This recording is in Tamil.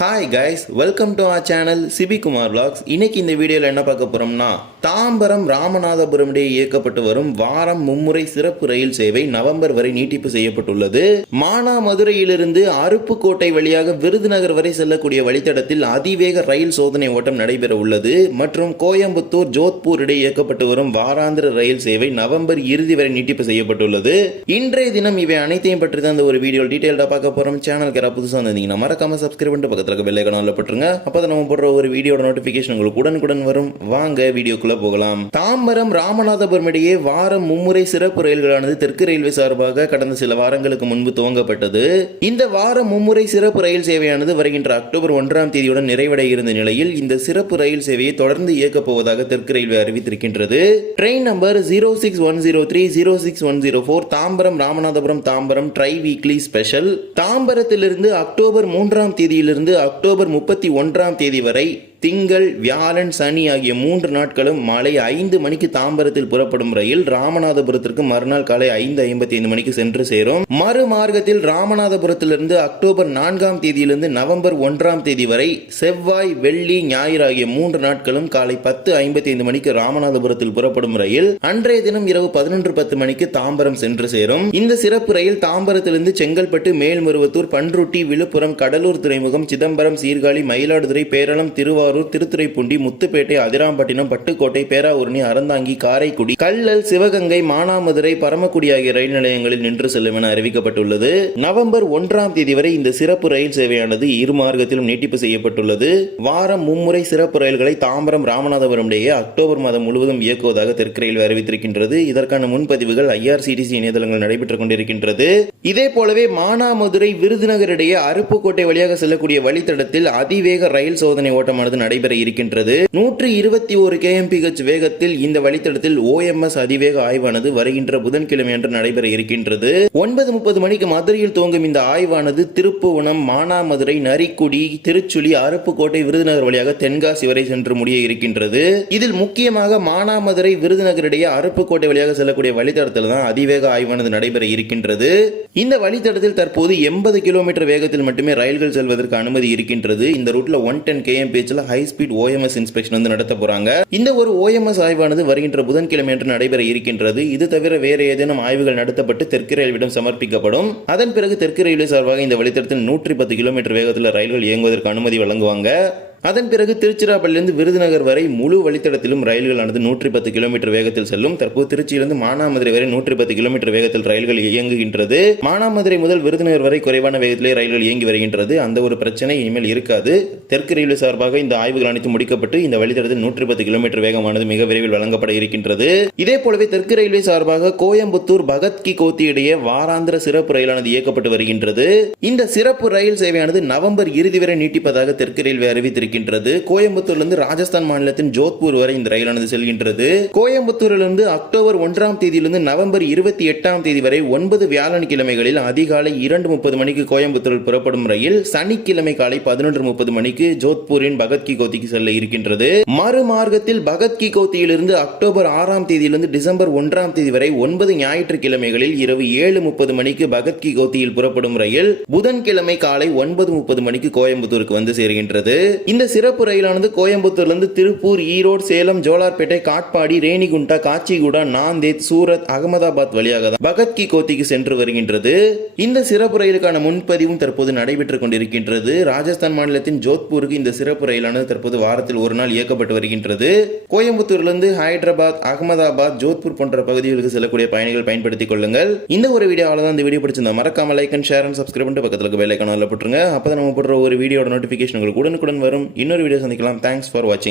Hi guys welcome to our channel Sibi Kumar இன்றைக்கி இன்னைக்கு இந்த வீடியோவில் என்ன பார்க்க போறோம்னா தாம்பரம் ராமநாதபுரம் இடையே இயக்கப்பட்டு வரும் வாரம் மும்முறை சிறப்பு ரயில் சேவை நவம்பர் வரை நீட்டிப்பு செய்யப்பட்டுள்ளது. மானாமதுரையிலிருந்து அருப்புக்கோட்டை வழியாக விருதுநகர் வரை செல்லக்கூடிய வழித்தடத்தில் அதிவேக ரயில் சோதனை ஓட்டம் நடைபெற உள்ளது. மற்றும் கோயம்புத்தூர் ஜோத்பூர் இடையே இயக்கப்பட்டு வரும் வாராந்திர ரயில் சேவை நவம்பர் இறுதி வரை நீட்டிப்பு செய்யப்பட்டுள்ளது. இன்றைய தினம் இவை அனைத்தையும் பற்றி தான் அந்த ஒரு வீடியோ டீட்டெயில்டாக பார்க்க போகிறோம் சேனலுக்கு யாராவது புதுசாக இருந்தீங்கன்னா மறக்காம சப்ஸ்கிரைப் பண்ணிட்டு பக்கத்தில் இருக்க பெல் ஐக்கானில் போட்டுருங்க. அப்போ நம்ம போடுற ஒரு வீடியோட நோட்டிஃபிகேஷன் உங்களுக்கு உடனுக்குடன் வரும். வாங்க வீடியோக்குள்ளே போகலாம். தாம்பரம் ராமநாதபுரம் இடையே வாரம் மும்முறை சிறப்பு ரயில்களானது தெற்கு ரயில்வே சார்பாக கடந்த சில வாரங்களுக்கு முன்பு துவங்கப்பட்டது. இந்த வாரம் மும்முறை சிறப்பு ரயில் சேவையானது வருகின்ற அக்டோபர் ஒன்றாம் தேதியுடன் நிறைவடைய இருந்த நிலையில் இந்த சிறப்பு ரயில் சேவையை தொடர்ந்து இயக்கப் போவதாக தெற்கு railway அறிவித்திருக்கின்றது. Train number zero six one zero three zero six one zero four Tambaram Ramanathapuram Tambaram tri weekly special தாம்பரத்திலிருந்து October மூன்றாம் தேதியிலிருந்து அக்டோபர் முப்பத்தி ஒன்றாம் தேதி வரை திங்கள் வியாழன் சனி ஆகிய மூன்று நாட்களும் மாலை ஐந்து மணிக்கு தாம்பரத்தில் புறப்படும் ரயில் ராமநாதபுரத்திற்கு மறுநாள் காலை ஐந்து ஐம்பத்தி ஐந்து மணிக்கு சென்று சேரும். மறு மார்க்கத்தில் ராமநாதபுரத்திலிருந்து அக்டோபர் நான்காம் தேதியிலிருந்து நவம்பர் ஒன்றாம் தேதி வரை செவ்வாய் வெள்ளி ஞாயிறு ஆகிய மூன்று நாட்களும் காலை பத்து ஐம்பத்தி ஐந்து மணிக்கு ராமநாதபுரத்தில் புறப்படும் ரயில் அன்றைய தினம் இரவு பதினொன்று பத்து மணிக்கு தாம்பரம் சென்று சேரும். இந்த சிறப்பு ரயில் தாம்பரத்திலிருந்து செங்கல்பட்டு மேல்மருவத்தூர் பன்ருட்டி விழுப்புரம் கடலூர் துறைமுகம் சிதம்பரம் சீர்காழி மயிலாடுதுறை பேரளம் திருவாரூர் திருத்துறைப்பூண்டி முத்துப்பேட்டை அதிராம்பட்டினம் பட்டுக்கோட்டை பேராவூரணி அறந்தாங்கி காரைக்குடி கல்லல் சிவகங்கை மானாமதுரை பரமக்குடி ஆகிய ரயில் நிலையங்களில் நின்று செல்லும் என அறிவிக்கப்பட்டுள்ளது. நவம்பர் ஒன்றாம் தேதி வரை இந்த சிறப்பு ரயில் சேவையானது இரு மார்க்கத்திலும் நீட்டிப்பு செய்யப்பட்டுள்ளது. வாரம் மும்முறை சிறப்பு ரயில்களை தாம்பரம் ராமநாதபுரம் இடையே அக்டோபர் மாதம் முழுவதும் இயக்குவதாக தெற்கு ரயில்வே அறிவித்திருக்கின்றது. இதற்கான முன்பதிவுகள் ஐஆர்சிடிசி இணையதளங்கள் நடைபெற்றுக் கொண்டிருக்கின்றது. இதே போலவே மானாமதுரை விருதுநகர் இடையே அருப்புக்கோட்டை வழியாக செல்லக்கூடிய வழித்தடத்தில் அதிவேக ரயில் சோதனை ஓட்டமானது நடைபெற இருக்கின்றது. நூற்றி இருபத்தி ஒரு கேஎம்பிஹெச் வேகத்தில் இந்த வழித்தடத்தில் ஓஎம்எஸ் அதிவேக ஆய்வானது வருகின்ற புதன்கிழமை அன்று நடைபெற இருக்கின்றது. ஒன்பது முப்பது மணிக்கு மதுரையில் துவங்கும் இந்த ஆய்வானது திருப்புவனம் மானாமதுரை நரிக்குடி திருச்சுழி அருப்புக்கோட்டை விருதுநகர் வழியாக தென்காசி வரை சென்று முடிய இருக்கின்றது. இதில் முக்கியமாக மானாமதுரை விருதுநகர் இடையே அருப்புக்கோட்டை வழியாக செல்லக்கூடிய வழித்தடத்தில் தான் அதிவேக ஆய்வானது நடைபெற இருக்கின்றது. இந்த வழித்தடத்தில் தற்போது எண்பது கிலோமீட்டர் வேகத்தில் மட்டுமே ரயில்கள் செல்வதற்கு அனுமதி இருக்கின்றது. இந்த ரூட்ல ஒன் டென் கேஎம்பிஹெச்ல ஹை ஸ்பீட் ஓஎம்எஸ் இன்ஸ்பெக்ஷன் வந்து நடத்த போறாங்க. இந்த ஒரு ஓஎம்எஸ் ஆய்வானது வருகின்ற புதன்கிழமை அன்று நடைபெற இருக்கின்றது. இது தவிர வேறு ஏதேனும் ஆய்வுகள் நடத்தப்பட்டு தெற்கு ரயில்விடம் சமர்ப்பிக்கப்படும். அதன் பிறகு தெற்கு ரயில்வே சார்பாக இந்த வழித்தடத்தில் நூற்றி பத்து கிலோமீட்டர் வேகத்தில் ரயில்கள் இயங்குவதற்கு அனுமதி வழங்குவாங்க. அதன் பிறகு திருச்சிராப்பள்ளியிலிருந்து விருதுநகர் வரை முழு வழித்தடத்திலும் ரயில்களானது நூற்றி பத்து கிலோமீட்டர் வேகத்தில் செல்லும். தற்போது திருச்சியிலிருந்து மானாமதுரை வரை நூற்றி பத்து கிலோமீட்டர் வேகத்தில் ரயில்கள் இயங்குகின்றது. மானாமதுரை முதல் விருதுநகர் வரை குறைவான வேகத்திலே ரயில்கள் இயங்கி வருகின்றது. அந்த ஒரு பிரச்சனை இனிமேல் இருக்காது. தெற்கு ரயில்வே சார்பாக இந்த ஆய்வுகள் அனைத்தும் முடிக்கப்பட்டு இந்த வழித்தடத்தில் நூற்றி பத்து கிலோமீட்டர் வேகமானது மிக விரைவில் வழங்கப்பட இருக்கின்றது. இதே போலவே தெற்கு ரயில்வே சார்பாக கோயம்புத்தூர் பகத் கி கோத்தி இடையே வாராந்திர சிறப்பு ரயிலானது இயக்கப்பட்டு வருகின்றது. இந்த சிறப்பு ரயில் சேவையானது நவம்பர் இறுதி வரை நீட்டிப்பதாக தெற்கு ரயில்வே அறிவித்திருக்கிறது இருக்கின்றது கோயம்புத்தூர்லேருந்து ராஜஸ்தான் மாநிலத்தின் ஜோத்பூர் வரை இந்த ரயிலானது செல்கின்றது. கோயம்புத்தூரிலிருந்து அக்டோபர் ஒன்றாம் தேதியிலிருந்து நவம்பர் இருபத்தி எட்டாம் தேதி வரை ஒன்பது வியாழன் கிழமைகளில் அதிகாலை இரண்டு முப்பது மணிக்கு கோயம்புத்தூரில் புறப்படும் ரயில் சனிக்கிழமை காலை பதினொன்று முப்பது மணிக்கு ஜோத்பூரின் பகத் கி கோத்திக்கு செல்ல இருக்கின்றது. மறுமார்க்கத்தில் பகத் கி கோத்தியிலிருந்து அக்டோபர் ஆறாம் தேதியிலிருந்து டிசம்பர் ஒன்றாம் தேதி வரை ஒன்பது ஞாயிற்றுக்கிழமைகளில் இரவு ஏழு முப்பது மணிக்கு பகத் கி கோத்தியில் புறப்படும் ரயில் புதன்கிழமை காலை ஒன்பது முப்பது மணிக்கு கோயம்புத்தூருக்கு வந்து சேர்கின்றது. இந்த சிறப்பு ரயிலானது கோயம்புத்தூர்லேருந்து திருப்பூர் ஈரோடு சேலம் ஜோலார்பேட்டை காட்பாடி ரேணிகுண்டா காச்சிகுடா நாந்தேத் சூரத் அகமதாபாத் வழியாக தான் கோத்திக்கு சென்று வருகின்றது. இந்த சிறப்பு ரயிலுக்கான முன்பதிவும் தற்போது நடைபெற்றுக் கொண்டிருக்கின்றது. ராஜஸ்தான் மாநிலத்தின் ஜோத்பூருக்கு இந்த சிறப்பு ரயிலானது தற்போது வாரத்தில் ஒரு நாள் இயக்கப்பட்டு வருகின்றது. கோயம்புத்தூர்லேருந்து ஹைதராபாத் அகமதாபாத் ஜோத்பூர் போன்ற பகுதிகளுக்கு செல்லக்கூடிய பயணிகள் பயன்படுத்திக் கொள்ளுங்கள். இந்த ஒரு வீடியோ அவ்வளோதான் இந்த வீடியோ பிடிச்சிருந்தா மறக்காம like and share and subscribe பண்ணிட்டு பக்கத்தில் இருக்க பெல் ஐக்கானில் போட்டுருங்க. அப்போ நம்ம போடுற ஒரு வீடியோட நோட்டிஃபிகேஷன் உங்களுக்கு உடனுக்குடன் வரும். இன்னொரு வீடியோ சந்திக்கலாம். தேங்க்ஸ் ஃபார் வாட்சிங்